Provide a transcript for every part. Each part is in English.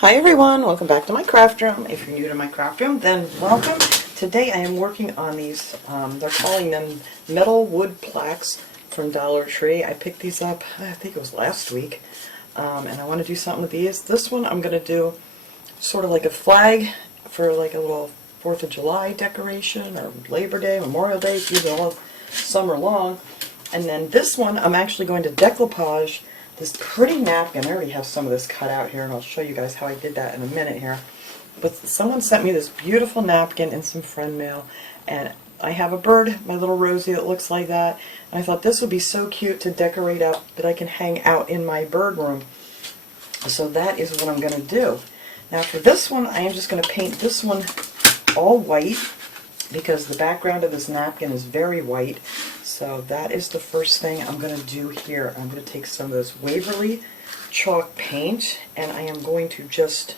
Hi everyone, welcome back to my craft room. If you're new to my craft room, then welcome. Today I am working on these, they're calling them metal wood plaques from Dollar Tree. I picked these up, I think it was last week, and I want to do something with these. This one I'm going to do sort of like a flag for like a little 4th of July decoration, or Labor Day, Memorial Day, use it all summer long. And then this one I'm actually going to decoupage this pretty napkin. I already have some of this cut out here, and I'll show you guys how I did that in a minute here. But someone sent me this beautiful napkin in some friend mail, and I have a bird, my little Rosie, that looks like that. And I thought this would be so cute to decorate up that I can hang out in my bird room. So that is what I'm going to do. Now for this one, I am just going to paint this one all white, because the background of this napkin is very white. So that is the first thing I'm going to do here. I'm going to take some of this Waverly chalk paint, and I am going to just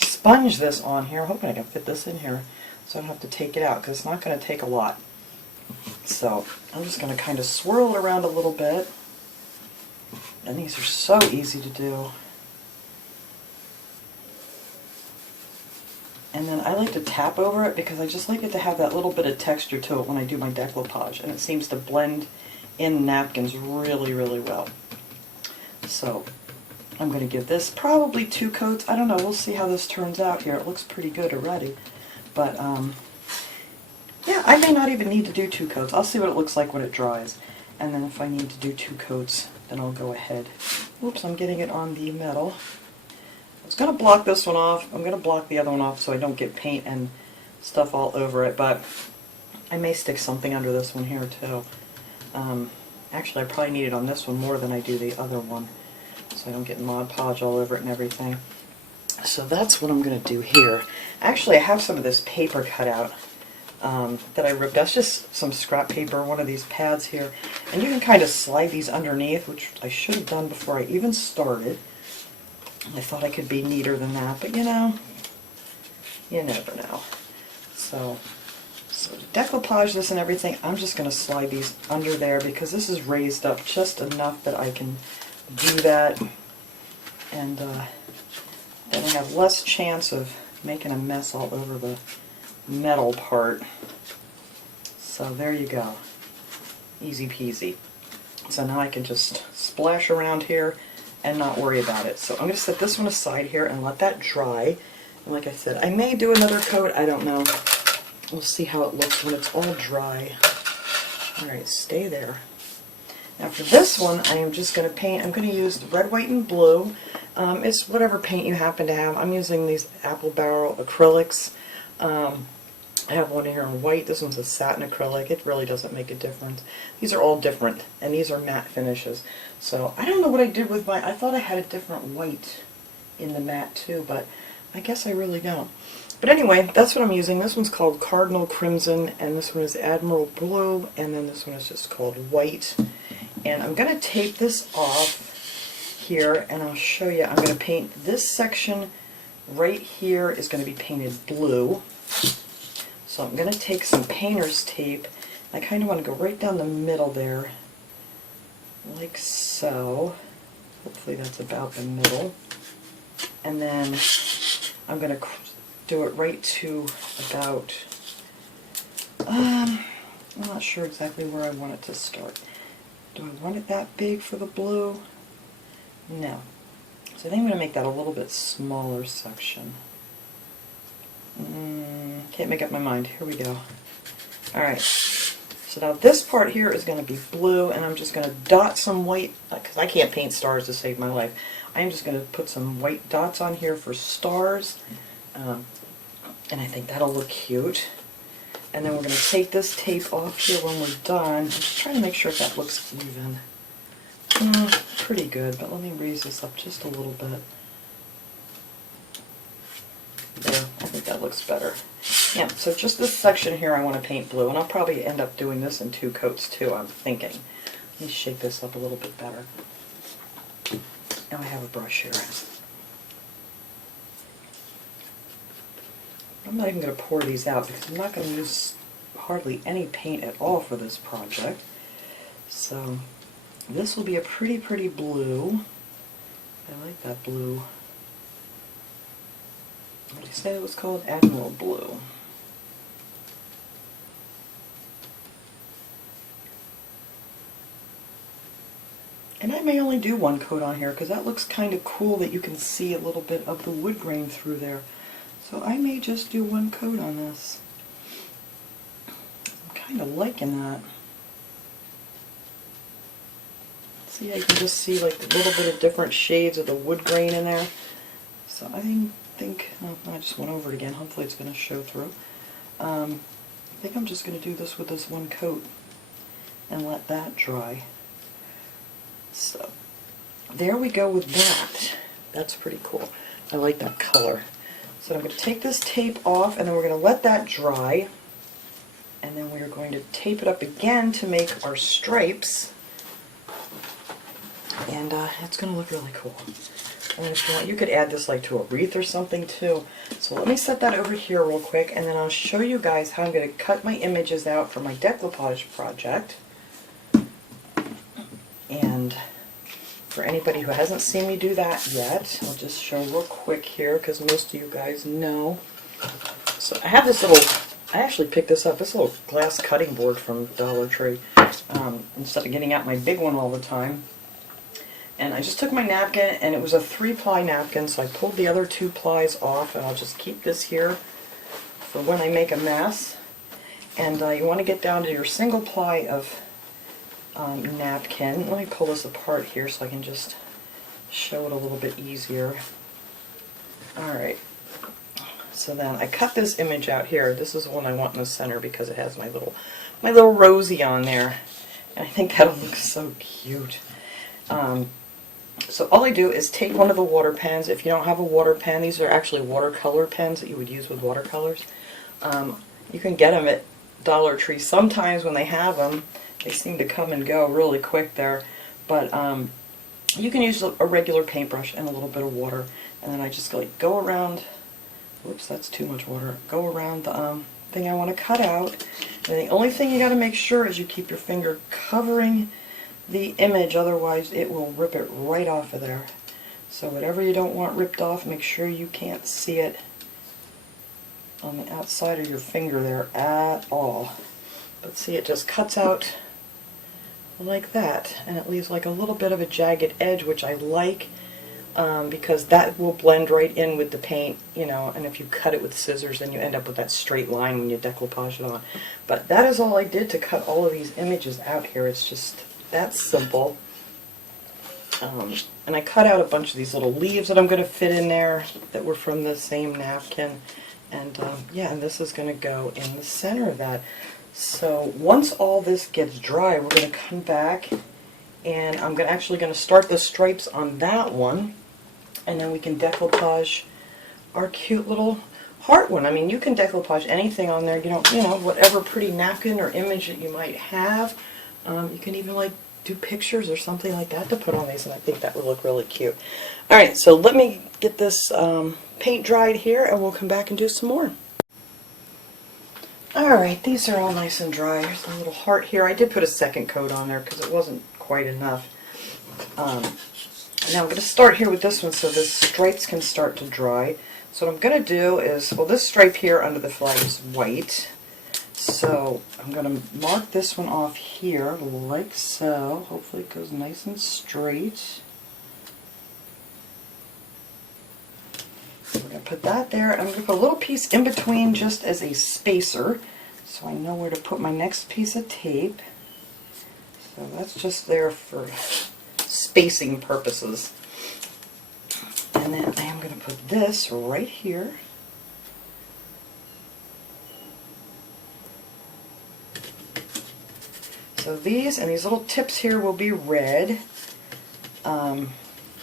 sponge this on here. I'm hoping I can fit this in here so I don't have to take it out, because it's not going to take a lot. So I'm just going to kind of swirl it around a little bit. And these are so easy to do. And then I like to tap over it because I just like it to have that little bit of texture to it when I do my decoupage, and it seems to blend in napkins really, really well. So I'm going to give this probably 2 coats. I don't know, we'll see how this turns out here. It looks pretty good already. But yeah, I may not even need to do 2 coats. I'll see what it looks like when it dries. And then if I need to do 2 coats, then I'll go ahead. Oops, I'm getting it on the metal. I was going to block this one off. I'm going to block the other one off so I don't get paint and stuff all over it, but I may stick something under this one here too. Actually, I probably need it on this one more than I do the other one, so I don't get Mod Podge all over it and everything. So that's what I'm going to do here. Actually, I have some of this paper cut out that I ripped. That's just some scrap paper, one of these pads here, and you can kind of slide these underneath, which I should have done before I even started. I thought I could be neater than that, but you know, you never know. So to decoupage this and everything, I'm just going to slide these under there because this is raised up just enough that I can do that, and then I have less chance of making a mess all over the metal part. So there you go. Easy peasy. So now I can just splash around here and not worry about it. So I'm going to set this one aside here and let that dry. And like I said, I may do another coat, I don't know. We'll see how it looks when it's all dry. Alright, stay there. Now for this one, I am just going to paint, I'm going to use red, white, and blue. It's whatever paint you happen to have. I'm using these Apple Barrel acrylics. I have one here in white. This one's a satin acrylic. It really doesn't make a difference. These are all different, and these are matte finishes. So I don't know what I did with my, I thought I had a different white in the matte too, but I guess I really don't. But anyway, that's what I'm using. This one's called Cardinal Crimson, and this one is Admiral Blue, and then this one is just called White. And I'm going to tape this off here, and I'll show you. I'm going to paint this section right here is going to be painted blue. So I'm going to take some painter's tape. I kind of want to go right down the middle there, like so. Hopefully that's about the middle. And then I'm going to do it right to about, I'm not sure exactly where I want it to start. Do I want it that big for the blue? No. So I think I'm going to make that a little bit smaller section. Can't make up my mind. Here we go. Alright, so now this part here is going to be blue, and I'm just going to dot some white, because I can't paint stars to save my life. I am just going to put some white dots on here for stars, and I think that'll look cute. And then we're going to take this tape off here when we're done. I'm just trying to make sure that looks even. Pretty good, but let me raise this up just a little bit. There, I think that looks better. Yeah, so just this section here I want to paint blue, and I'll probably end up doing this in 2 coats too, I'm thinking. Let me shake this up a little bit better. Now I have a brush here. I'm not even going to pour these out because I'm not going to use hardly any paint at all for this project. So this will be a pretty blue. I like that blue. What did you say it was called? Admiral Blue. And I may only do one coat on here because that looks kind of cool that you can see a little bit of the wood grain through there. So I may just do one coat on this. I'm kind of liking that. See, I can just see like a little bit of different shades of the wood grain in there. So I think oh, I just went over it again. Hopefully it's going to show through. I think I'm just going to do this with this one coat and let that dry. So there we go with that. That's pretty cool. I like that color. So I'm going to take this tape off and then we're going to let that dry. And then we're going to tape it up again to make our stripes. And it's going to look really cool. And if you want, you could add this like to a wreath or something too. So let me set that over here real quick and then I'll show you guys how I'm going to cut my images out for my decoupage project. And for anybody who hasn't seen me do that yet, I'll just show real quick here because most of you guys know. So I have this little, I actually picked this up, this little glass cutting board from Dollar Tree instead of getting out my big one all the time. And I just took my napkin and it was a 3-ply napkin, so I pulled the other 2 plies off and I'll just keep this here for when I make a mess. And you want to get down to your single ply of napkin. Let me pull this apart here so I can just show it a little bit easier. Alright, so then I cut this image out here. This is the one I want in the center because it has my little Rosie on there. And I think that'll look so cute. So all I do is take one of the water pens. If you don't have a water pen, these are actually watercolor pens that you would use with watercolors. You can get them at Dollar Tree. Sometimes when they have them, they seem to come and go really quick there, but you can use a regular paintbrush and a little bit of water, and then I just like go around, whoops, that's too much water, go around the thing I want to cut out, and the only thing you got to make sure is you keep your finger covering the image, otherwise it will rip it right off of there. So whatever you don't want ripped off, make sure you can't see it on the outside of your finger there at all. But see, it just cuts out like that, and it leaves like a little bit of a jagged edge, which I like because that will blend right in with the paint, you know, and if you cut it with scissors then you end up with that straight line when you decoupage it on. But that is all I did to cut all of these images out here. It's just that simple. And I cut out a bunch of these little leaves that I'm going to fit in there that were from the same napkin, and yeah, and this is going to go in the center of that. So once all this gets dry, we're going to come back and I'm actually going to start the stripes on that one, and then we can decoupage our cute little heart one. I mean, you can decoupage anything on there, you know, whatever pretty napkin or image that you might have. You can even like do pictures or something like that to put on these, and I think that would look really cute. Alright, so let me get this paint dried here and we'll come back and do some more. Alright, these are all nice and dry. Here's a little heart here. I did put a second coat on there because it wasn't quite enough. Now I'm going to start here with this one so the stripes can start to dry. So what I'm going to do is, well, this stripe here under the flag is white. So I'm going to mark this one off here like so. Hopefully it goes nice and straight. We're going to put that there. I'm going to put a little piece in between just as a spacer so I know where to put my next piece of tape. So that's just there for spacing purposes. And then I am going to put this right here. So these and these little tips here will be red. I'm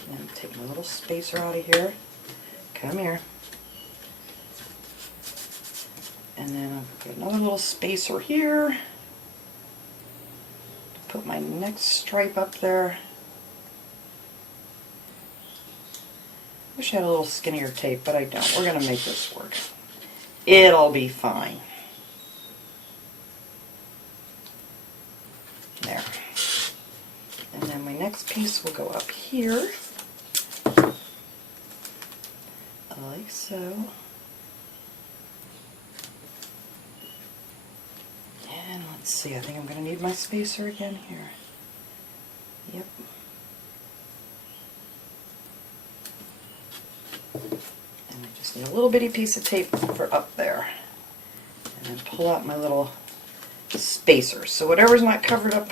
going to take my little spacer out of here. Come here. And then I'll put another little spacer here. Put my next stripe up there. Wish I had a little skinnier tape, but I don't. We're going to make this work. It'll be fine. There. And then my next piece will go up here. Like so. Let's see, I think I'm going to need my spacer again here. Yep. And I just need a little bitty piece of tape for up there. And then pull out my little spacer. So whatever's not covered up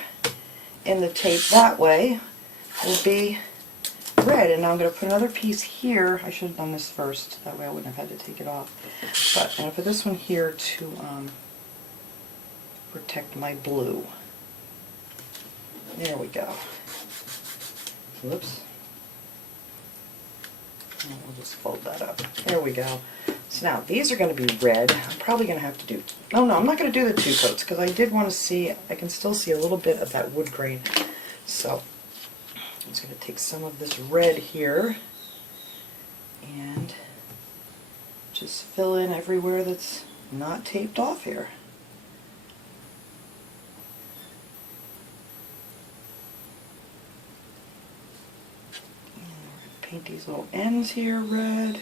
in the tape that way will be red. And now I'm going to put another piece here. I should have done this first. That way I wouldn't have had to take it off. But I'm going to put this one here to protect my blue. There we go. Whoops. And we'll just fold that up. There we go. So now these are going to be red. I'm probably going to have to do... Oh no, I'm not going to do the 2 coats because I did want to see... I can still see a little bit of that wood grain. So I'm just going to take some of this red here and just fill in everywhere that's not taped off here. Paint these little ends here red.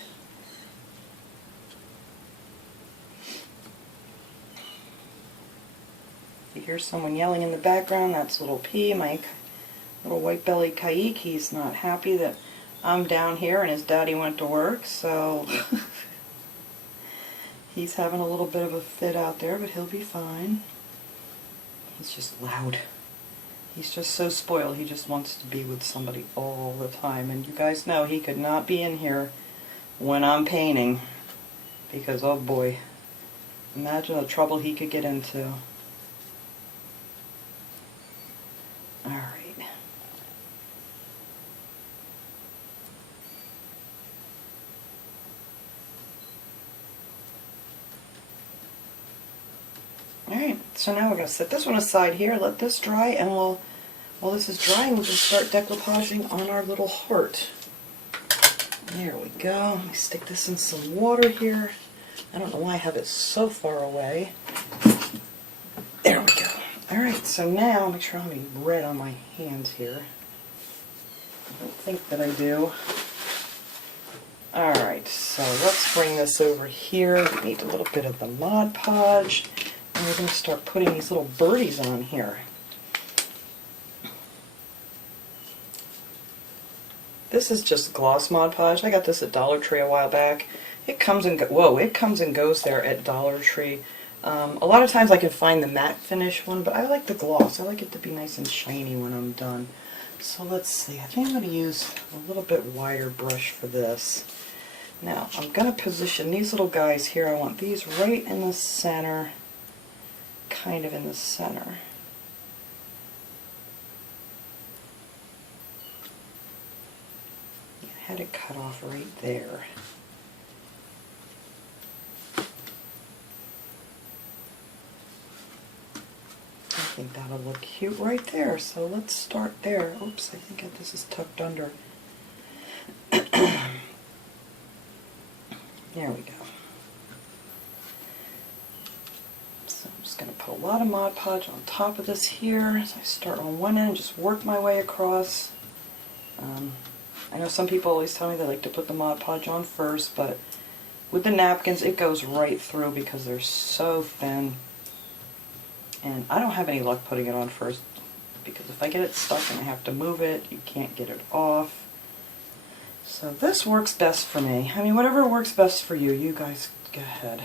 If you hear someone yelling in the background, that's little P, my little white-bellied kike. He's not happy that I'm down here and his daddy went to work, so he's having a little bit of a fit out there, but he'll be fine. He's just loud. He's just so spoiled. He just wants to be with somebody all the time. And you guys know he could not be in here when I'm painting. Because, oh boy, imagine the trouble he could get into. Alright. Alright, so now we're going to set this one aside here, let this dry, and while this is drying, we'll just start decoupaging on our little heart. There we go. Let me stick this in some water here. I don't know why I have it so far away. There we go. Alright, so now, make sure I don't have any red on my hands here. I don't think that I do. Alright, so let's bring this over here. We need a little bit of the Mod Podge. And we're going to start putting these little birdies on here. This is just gloss Mod Podge. I got this at Dollar Tree a while back. It comes and it comes and goes there at Dollar Tree. A lot of times I can find the matte finish one, but I like the gloss. I like it to be nice and shiny when I'm done. So let's see. I think I'm going to use a little bit wider brush for this. Now I'm going to position these little guys here. I want these right in the center. Kind of in the center. I had it cut off right there. I think that'll look cute right there, so let's start there. Oops, I think this is tucked under. There we go. I'm going to put a lot of Mod Podge on top of this here as I start on one end and just work my way across. I know some people always tell me they like to put the Mod Podge on first, but with the napkins it goes right through because they're so thin. And I don't have any luck putting it on first because if I get it stuck and I have to move it, you can't get it off. So this works best for me. I mean, whatever works best for you, you guys go ahead.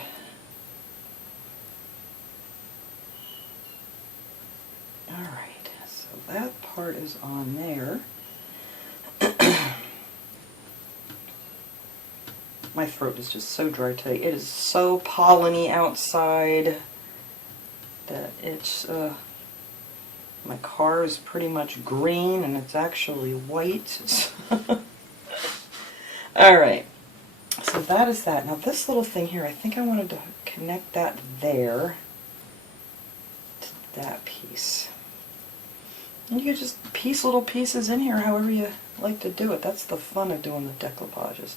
Alright, so that part is on there. My throat is just so dry today. It is so pollen-y outside that it's, my car is pretty much green and it's actually white. Alright, so that is that. Now this little thing here, I think I wanted to connect that there to that piece. And you can just piece little pieces in here however you like to do it. That's the fun of doing the decoupages.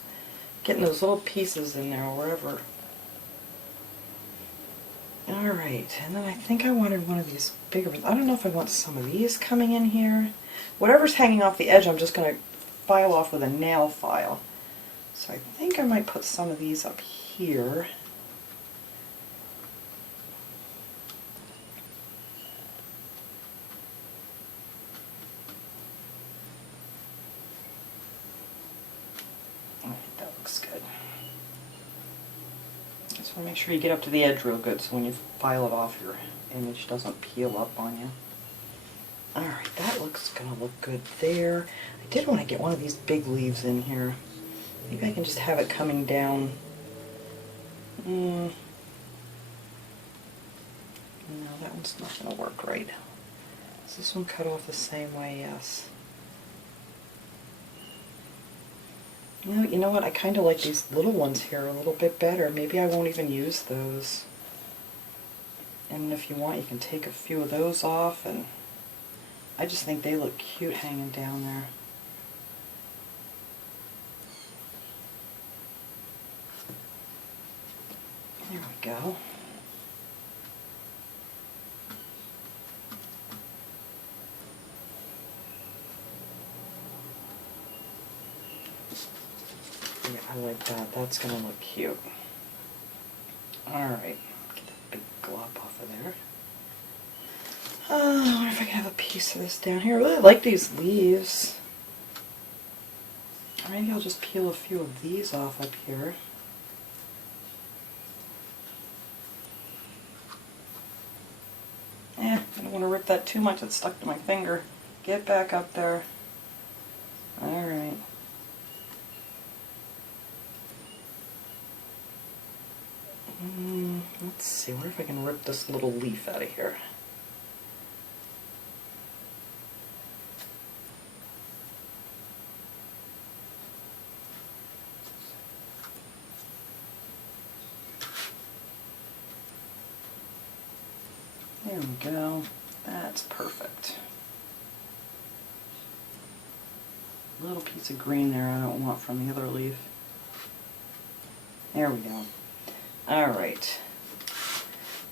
Getting those little pieces in there wherever. Alright, and then I think I wanted one of these bigger ones. I don't know if I want some of these coming in here. Whatever's hanging off the edge I'm just going to file off with a nail file. So I think I might put some of these up here. looks good. Just want to make sure you get up to the edge real good so when you file it off your image doesn't peel up on you. Alright, that looks gonna look good there. I did want to get one of these big leaves in here. Maybe I can just have it coming down. No, that one's not gonna work right. Is this one cut off the same way? Yes. You know what? I kind of like these little ones here a little bit better. Maybe I won't even use those. And if you want, you can take a few of those off, and I just think they look cute hanging down there. There we go. Yeah, I like that. That's going to look cute. Alright, get that big glop off of there. I wonder if I can have a piece of this down here. I really like these leaves. Maybe I'll just peel a few of these off up here. I don't want to rip that too much. It's stuck to my finger. Get back up there. Alright. Let's see, what if I can rip this little leaf out of here? There we go. That's perfect. A little piece of green there I don't want from the other leaf. There we go. Alright.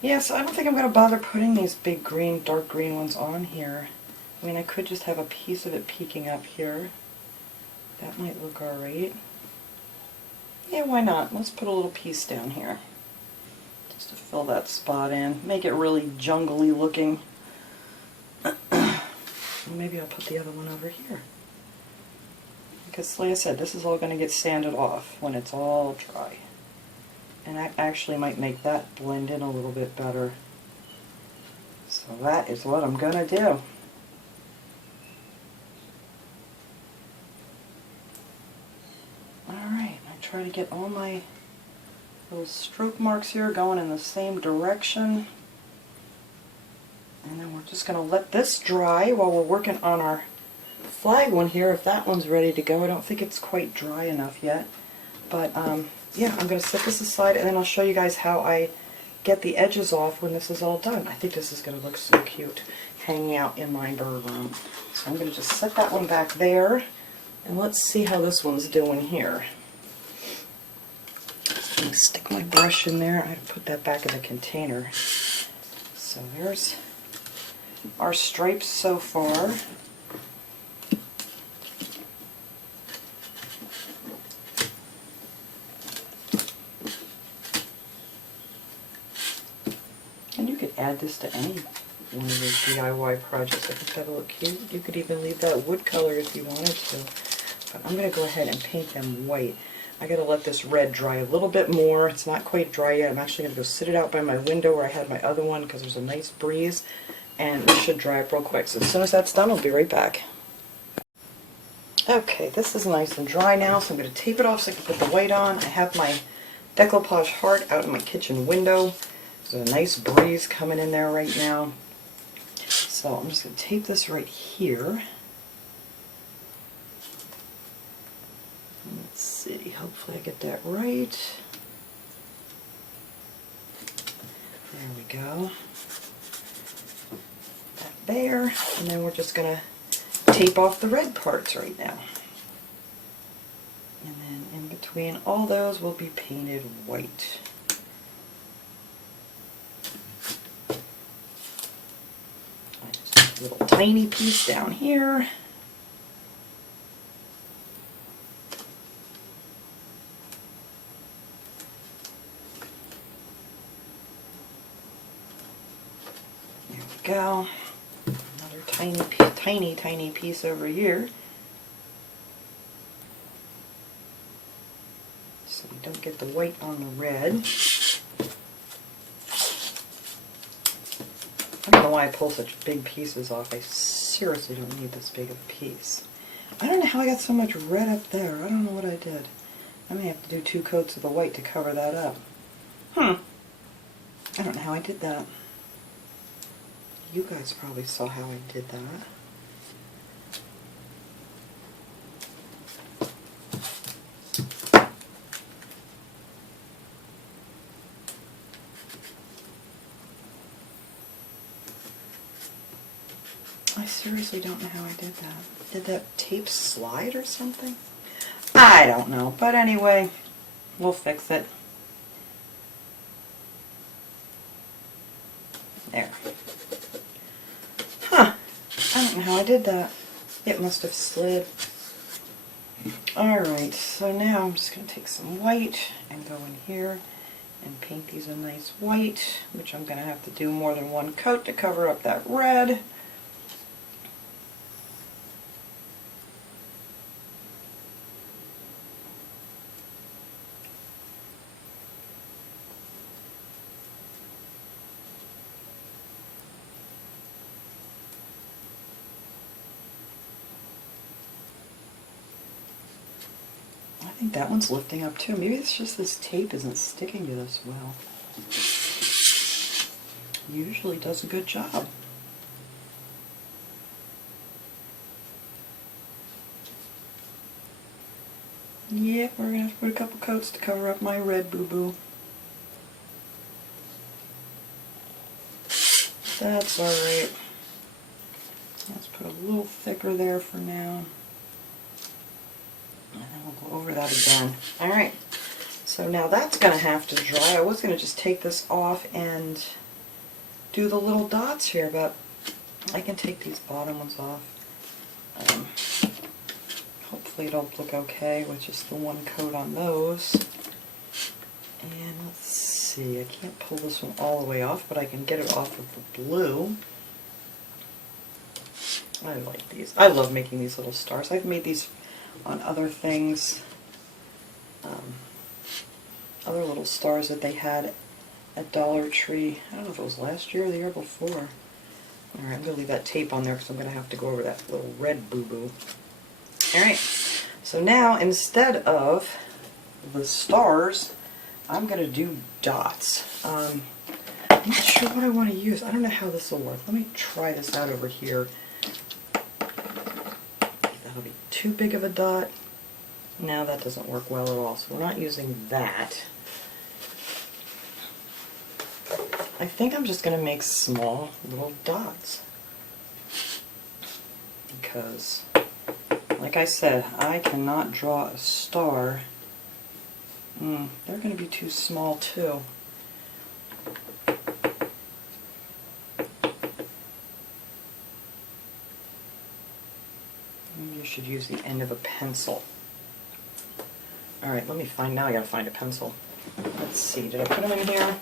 Yeah, so I don't think I'm going to bother putting these big green, dark green ones on here. I mean, I could just have a piece of it peeking up here. That might look alright. Yeah, why not? Let's put a little piece down here. Just to fill that spot in. Make it really jungly looking. Maybe I'll put the other one over here. Because, like I said, this is all going to get sanded off when it's all dry. And that actually might make that blend in a little bit better. So that is what I'm going to do. Alright, I try to get all my little stroke marks here going in the same direction. And then we're just going to let this dry while we're working on our flag one here. If that one's ready to go, I don't think it's quite dry enough yet. But yeah, I'm going to set this aside and then I'll show you guys how I get the edges off when this is all done. I think this is going to look so cute hanging out in my bird room. So I'm going to just set that one back there and let's see how this one's doing here. I'm going to stick my brush in there. I put that back in the container. So there's our stripes so far. And you could add this to any one of those DIY projects. I think that'll look cute. You could even leave that wood color if you wanted to. But I'm going to go ahead and paint them white. I got to let this red dry a little bit more. It's not quite dry yet. I'm actually going to go sit it out by my window where I had my other one because there's a nice breeze. And it should dry up real quick. So as soon as that's done, I'll be right back. Okay, this is nice and dry now, so I'm going to tape it off so I can put the white on. I have my decoupage heart out in my kitchen window. There's a nice breeze coming in there right now. So I'm just going to tape this right here. Let's see, hopefully I get that right. There we go. That there, and then we're just going to tape off the red parts right now. And then in between all those will be painted white. Just a little tiny piece down here. There we go. Another tiny piece over here. get the white on the red. I don't know why I pull such big pieces off. I seriously don't need this big of a piece. I don't know how I got so much red up there. I don't know what I did. I may have to do 2 coats of the white to cover that up. I don't know how I did that. You guys probably saw how I did that. I seriously don't know how I did that. Did that tape slide or something? I don't know. But anyway, we'll fix it. There. Huh. I don't know how I did that. It must have slid. Alright, so now I'm just going to take some white and go in here and paint these a nice white, which I'm going to have to do more than 1 coat to cover up that red. I think that one's lifting up too. Maybe it's just this tape isn't sticking to this well. Usually does a good job. Yep, we're going to have to put a couple coats to cover up my red boo-boo. That's alright. Let's put a little thicker there for now. And then we'll go over that again. Alright, so now that's going to have to dry. I was going to just take this off and do the little dots here, but I can take these bottom ones off. Hopefully it'll look okay with just the 1 coat on those. And let's see, I can't pull this one all the way off, but I can get it off of the blue. I like these. I love making these little stars. I've made these on other things, other little stars that they had at Dollar Tree. I don't know if it was last year or the year before. Alright, I'm going to leave that tape on there because I'm going to have to go over that little red boo-boo. Alright, so now instead of the stars, I'm going to do dots. I'm not sure what I want to use. I don't know how this will work. Let me try this out over here. That'll be too big of a dot. Now that doesn't work well at all, so we're not using that. I think I'm just going to make small little dots. Because, like I said, I cannot draw a star. They're going to be too small too. You should use the end of a pencil. Alright, let me find, now I gotta find a pencil. Let's see, did I put them in here?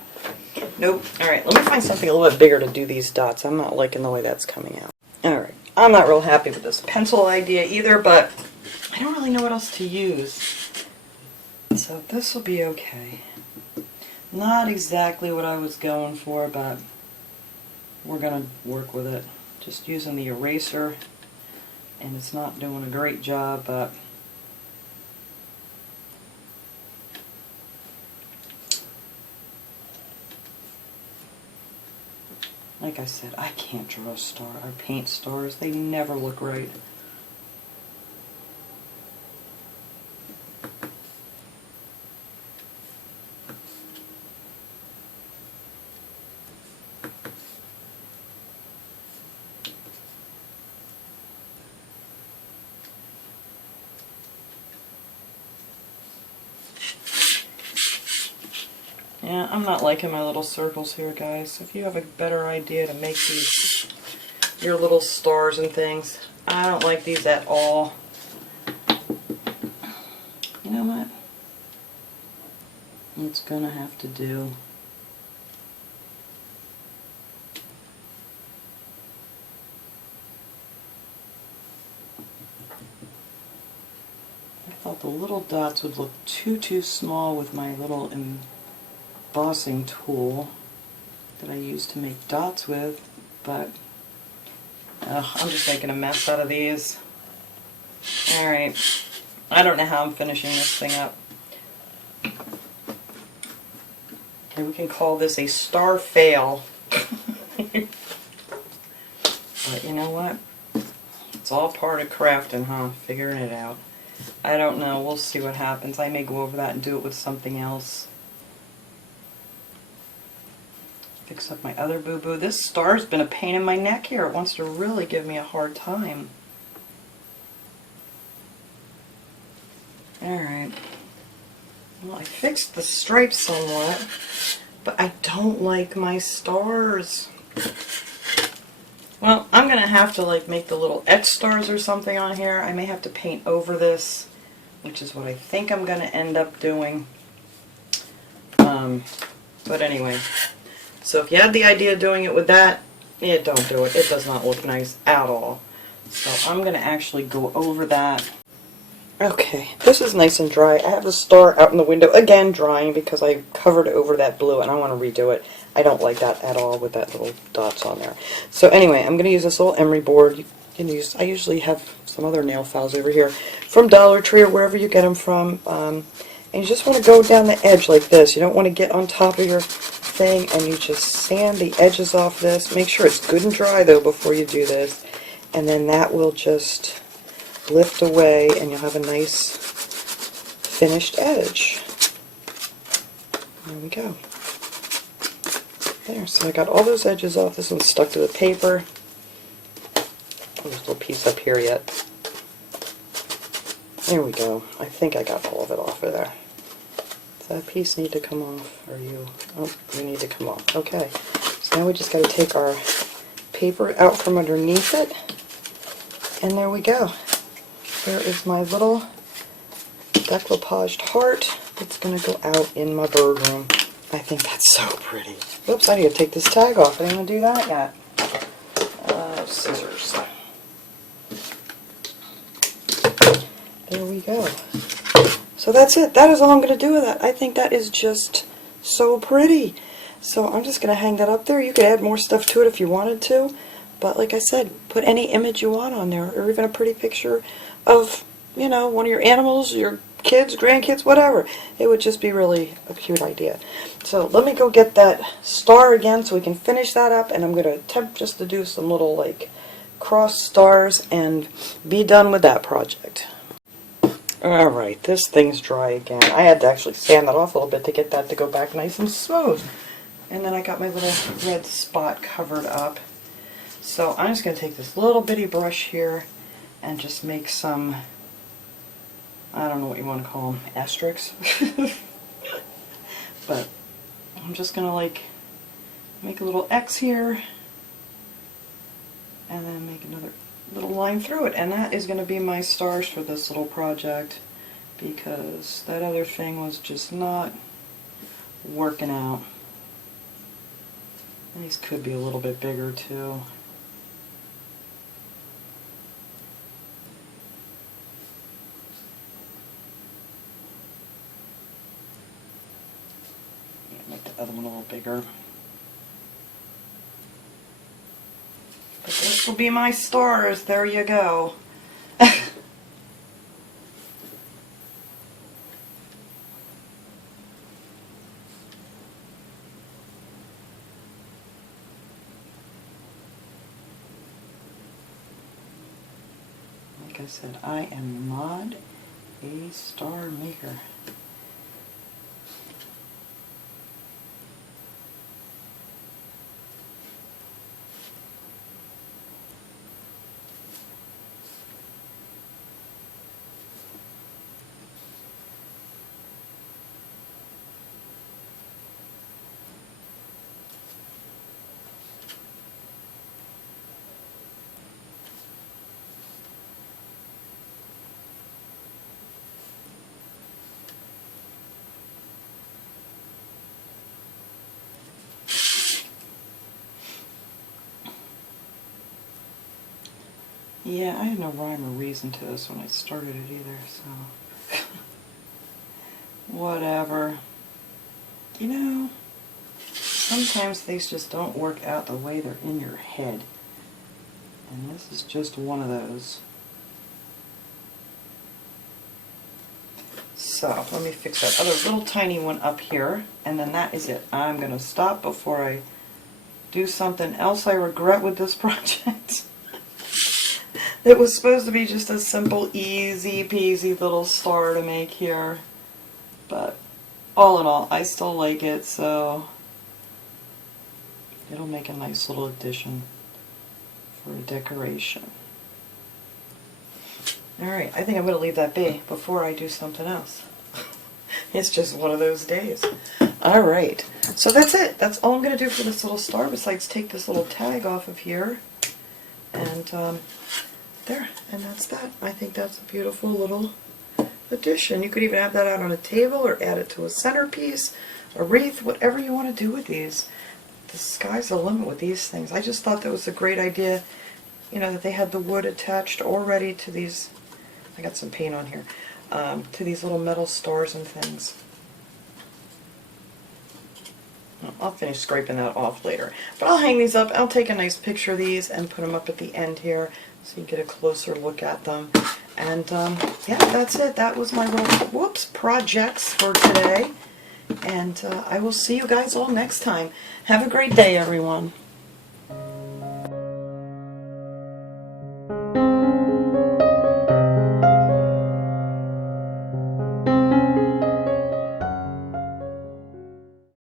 Nope. Alright, let me find something a little bit bigger to do these dots. I'm not liking the way that's coming out. Alright, I'm not real happy with this pencil idea either, but I don't really know what else to use. So this will be okay. Not exactly what I was going for, but we're gonna work with it. Just using the eraser. And it's not doing a great job, but like I said, I can't draw a star or paint stars. They never look right. Yeah, I'm not liking my little circles here, guys. If you have a better idea to make these, your little stars and things, I don't like these at all. You know what? It's gonna have to do. thought the little dots would look too small with my little embossing tool that I use to make dots with, but I'm just making a mess out of these. Alright, I don't know how I'm finishing this thing up. And we can call this a star fail. But you know what? It's all part of crafting, huh? Figuring it out. I don't know. We'll see what happens. I may go over that and do it with something else. Fix up my other boo-boo. This star's been a pain in my neck here. It wants to really give me a hard time. Alright. Well, I fixed the stripes somewhat, but I don't like my stars. Well, I'm going to have to like make the little X stars or something on here. I may have to paint over this, which is what I think I'm going to end up doing. But anyway, so if you had the idea of doing it with that, don't do it. It does not look nice at all. So I'm going to actually go over that. Okay, this is nice and dry. I have the star out in the window, again drying because I covered over that blue and I want to redo it. I don't like that at all with that little dots on there. So anyway, I'm going to use this little emery board. You can use, I usually have some other nail files over here from Dollar Tree or wherever you get them from. And you just want to go down the edge like this. You don't want to get on top of your thing, and you just sand the edges off this. Make sure it's good and dry though before you do this. And then that will just lift away and you'll have a nice finished edge. There we go. There, so I got all those edges off. This one's stuck to the paper. There's a little piece up here yet. There we go. I think I got all of it off of there. Does that piece need to come off? Or you? Oh, you need to come off. Okay. So now we just got to take our paper out from underneath it. And there we go. There is my little decoupaged heart that's going to go out in my bird room. I think that's so pretty. Oops, I need to take this tag off. I didn't even do that yet. Scissors. There we go. So that's it. That is all I'm going to do with that. I think that is just so pretty. So I'm just going to hang that up there. You could add more stuff to it if you wanted to. But like I said, put any image you want on there, or even a pretty picture of, you know, one of your animals, your kids, grandkids, whatever. It would just be really a cute idea. So let me go get that star again so we can finish that up, and I'm going to attempt just to do some little like cross stars and be done with that project. Alright, this thing's dry again. I had to actually sand that off a little bit to get that to go back nice and smooth. And then I got my little red spot covered up. So I'm just going to take this little bitty brush here and just make some, I don't know what you want to call them, asterisks. But I'm just going to like make a little X here and then make another little line through it. And that is going to be my stars for this little project, because that other thing was just not working out. And these could be a little bit bigger too. Make the other one a little bigger. But this will be my stars. There you go. Like I said, I am not a star maker. Yeah, I had no rhyme or reason to this when I started it either, so whatever. You know, sometimes things just don't work out the way they're in your head. And this is just one of those. So, let me fix that other little tiny one up here, and then that is it. I'm going to stop before I do something else I regret with this project. It was supposed to be just a simple, easy peasy little star to make here, but all in all, I still like it, so it'll make a nice little addition for a decoration. Alright, I think I'm going to leave that be before I do something else. It's just one of those days. Alright, so that's it. That's all I'm going to do for this little star, besides take this little tag off of here. And there, and that's that. I think that's a beautiful little addition. You could even have that out on a table or add it to a centerpiece, a wreath, whatever you want to do with these. The sky's the limit with these things. I just thought that was a great idea, you know, that they had the wood attached already to these. I got some paint on here, to these little metal stars and things. I'll finish scraping that off later. But I'll hang these up. I'll take a nice picture of these and put them up at the end here so you get a closer look at them. And yeah, that's it. That was my little, projects for today. And I will see you guys all next time. Have a great day, everyone.